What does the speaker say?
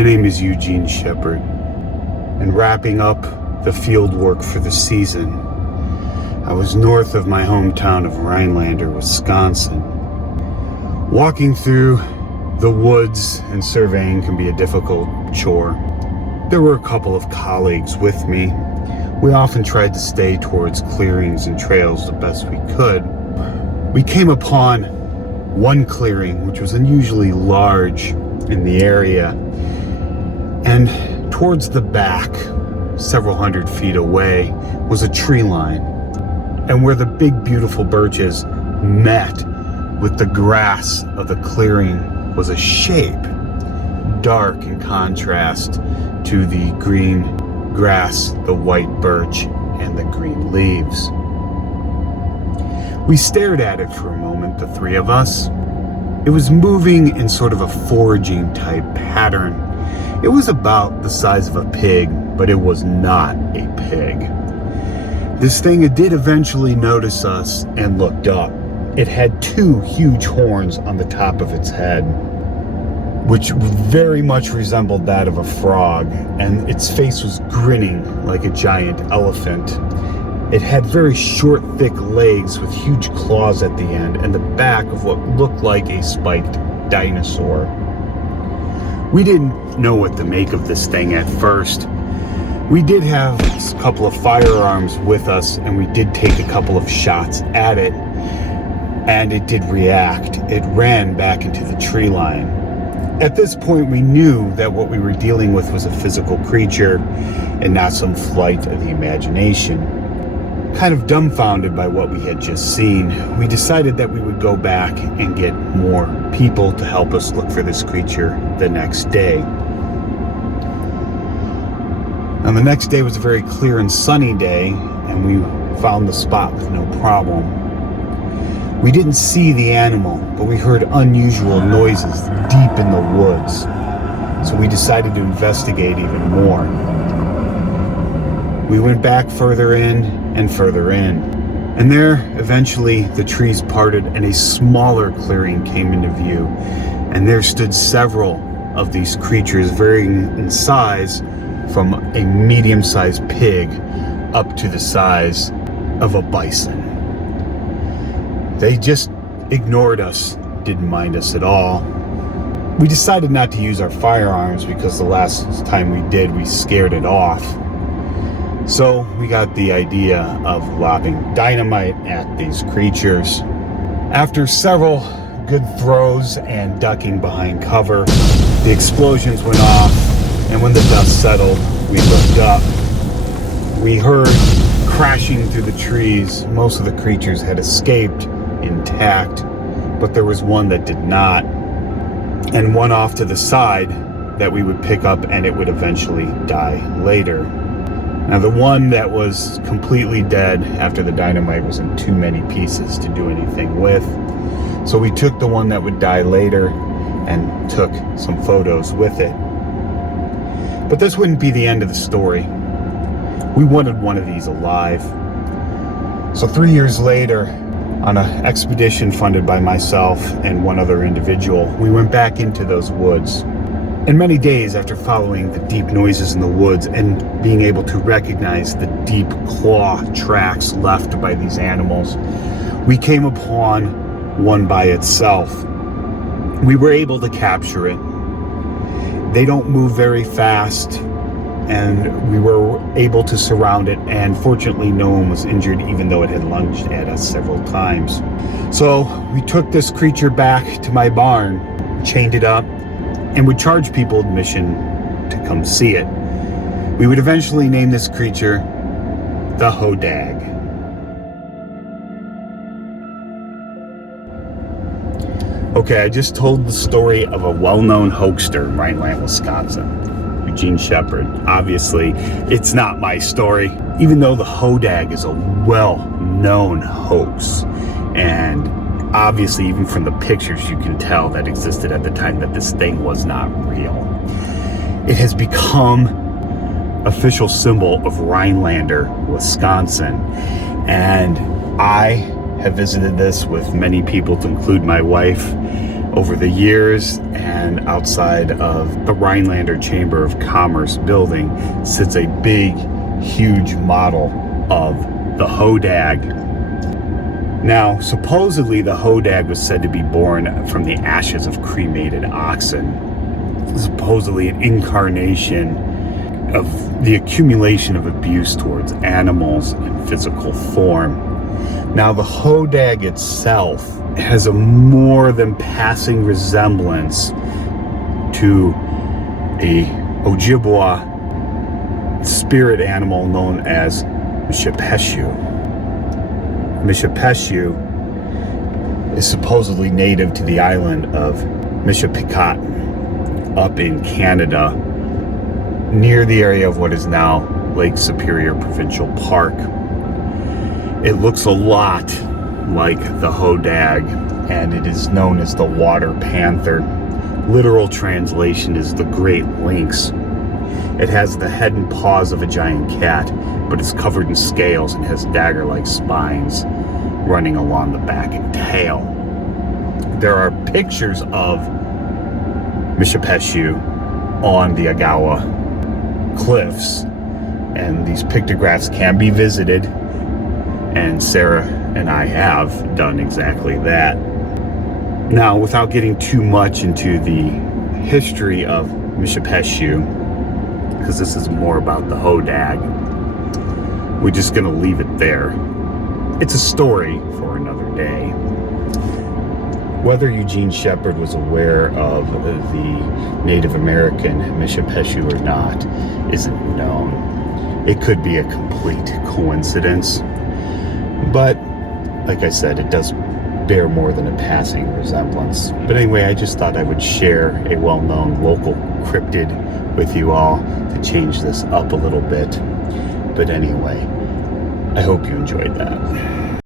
My name is Eugene Shepard, and wrapping up the field work for the season, I was north of my hometown of Rhinelander, Wisconsin. Walking through the woods and surveying can be a difficult chore. There were a couple of colleagues with me. We often tried to stay towards clearings and trails the best we could. We came upon one clearing, which was unusually large in the area, and towards the back, several hundred feet away, was a tree line. And where the big, beautiful birches met with the grass of the clearing was a shape, dark in contrast to the green grass, the white birch, and the green leaves. We stared at it for a moment, the three of us. It was moving in sort of a foraging type pattern. It was about the size of a pig, but it was not a pig. This thing did eventually notice us and looked up. It had two huge horns on the top of its head, which very much resembled that of a frog, and its face was grinning like a giant elephant. It had very short, thick legs with huge claws at the end and the back of what looked like a spiked dinosaur. We didn't know what to make of this thing at first. We did have a couple of firearms with us, and we did take a couple of shots at it, and it did react. It ran back into the tree line. At this point, we knew that what we were dealing with was a physical creature and not some flight of the imagination. Kind of dumbfounded by what we had just seen, we decided that we would go back and get more people to help us look for this creature the next day. Now, the next day was a very clear and sunny day, and we found the spot with no problem. We didn't see the animal, but we heard unusual noises deep in the woods, so we decided to investigate even more. We went back further in and further in, and there, eventually, the trees parted and a smaller clearing came into view, and there stood several of these creatures varying in size from a medium-sized pig up to the size of a bison. They just ignored us, didn't mind us at all. We decided not to use our firearms because the last time we did, we scared it off. So we got the idea of lobbing dynamite at these creatures. After several good throws and ducking behind cover, the explosions went off, and when the dust settled, we looked up. We heard crashing through the trees. Most of the creatures had escaped intact, but there was one that did not, and one off to the side that we would pick up, and it would eventually die later. Now, the one that was completely dead after the dynamite was in too many pieces to do anything with, so we took the one that would die later and took some photos with it. But this wouldn't be the end of the story. We wanted one of these alive. So 3 years later, on an expedition funded by myself and one other individual, we went back into those woods. And many days after following the deep noises in the woods and being able to recognize the deep claw tracks left by these animals, we came upon one by itself. We were able to capture it. They don't move very fast, and we were able to surround it, and fortunately no one was injured, even though it had lunged at us several times. So we took this creature back to my barn, chained it up, and would charge people admission to come see it. We would eventually name this creature the Hodag. Okay, I just told the story of a well-known hoaxer in Rhineland, Wisconsin, Eugene Shepard. Obviously, it's not my story, even though the Hodag is a well-known hoax. And obviously, even from the pictures, you can tell that existed at the time that this thing was not real. It has become official symbol of Rhinelander, Wisconsin. And I have visited this with many people, to include my wife. Over the years, and outside of the Rhinelander Chamber of Commerce building sits a big, huge model of the Hodag. Now, supposedly the Hodag was said to be born from the ashes of cremated oxen. Supposedly an incarnation of the accumulation of abuse towards animals in physical form. Now, the Hodag itself has a more than passing resemblance to a Ojibwa spirit animal known as Mishapeshu. Mishapeshu is supposedly native to the island of Michipicoten up in Canada, near the area of what is now Lake Superior Provincial Park. It looks a lot like the Hodag, and it is known as the water panther. Literal translation is the great lynx. It has the head and paws of a giant cat, but it's covered in scales and has dagger-like spines running along the back and tail. There are pictures of Mishapeshu on the Agawa cliffs, and these pictographs can be visited, and Sarah and I have done exactly that. Now, without getting too much into the history of Mishapeshu, because this is more about the Hodag, we're just going to leave it there. It's a story for another day. Whether Eugene Shepard was aware of the Native American Mishapeshu or not isn't known. It could be a complete coincidence, but like I said, it does bear more than a passing resemblance. But anyway, I just thought I would share a well-known local cryptid with you all to change this up a little bit. But anyway, I hope you enjoyed that.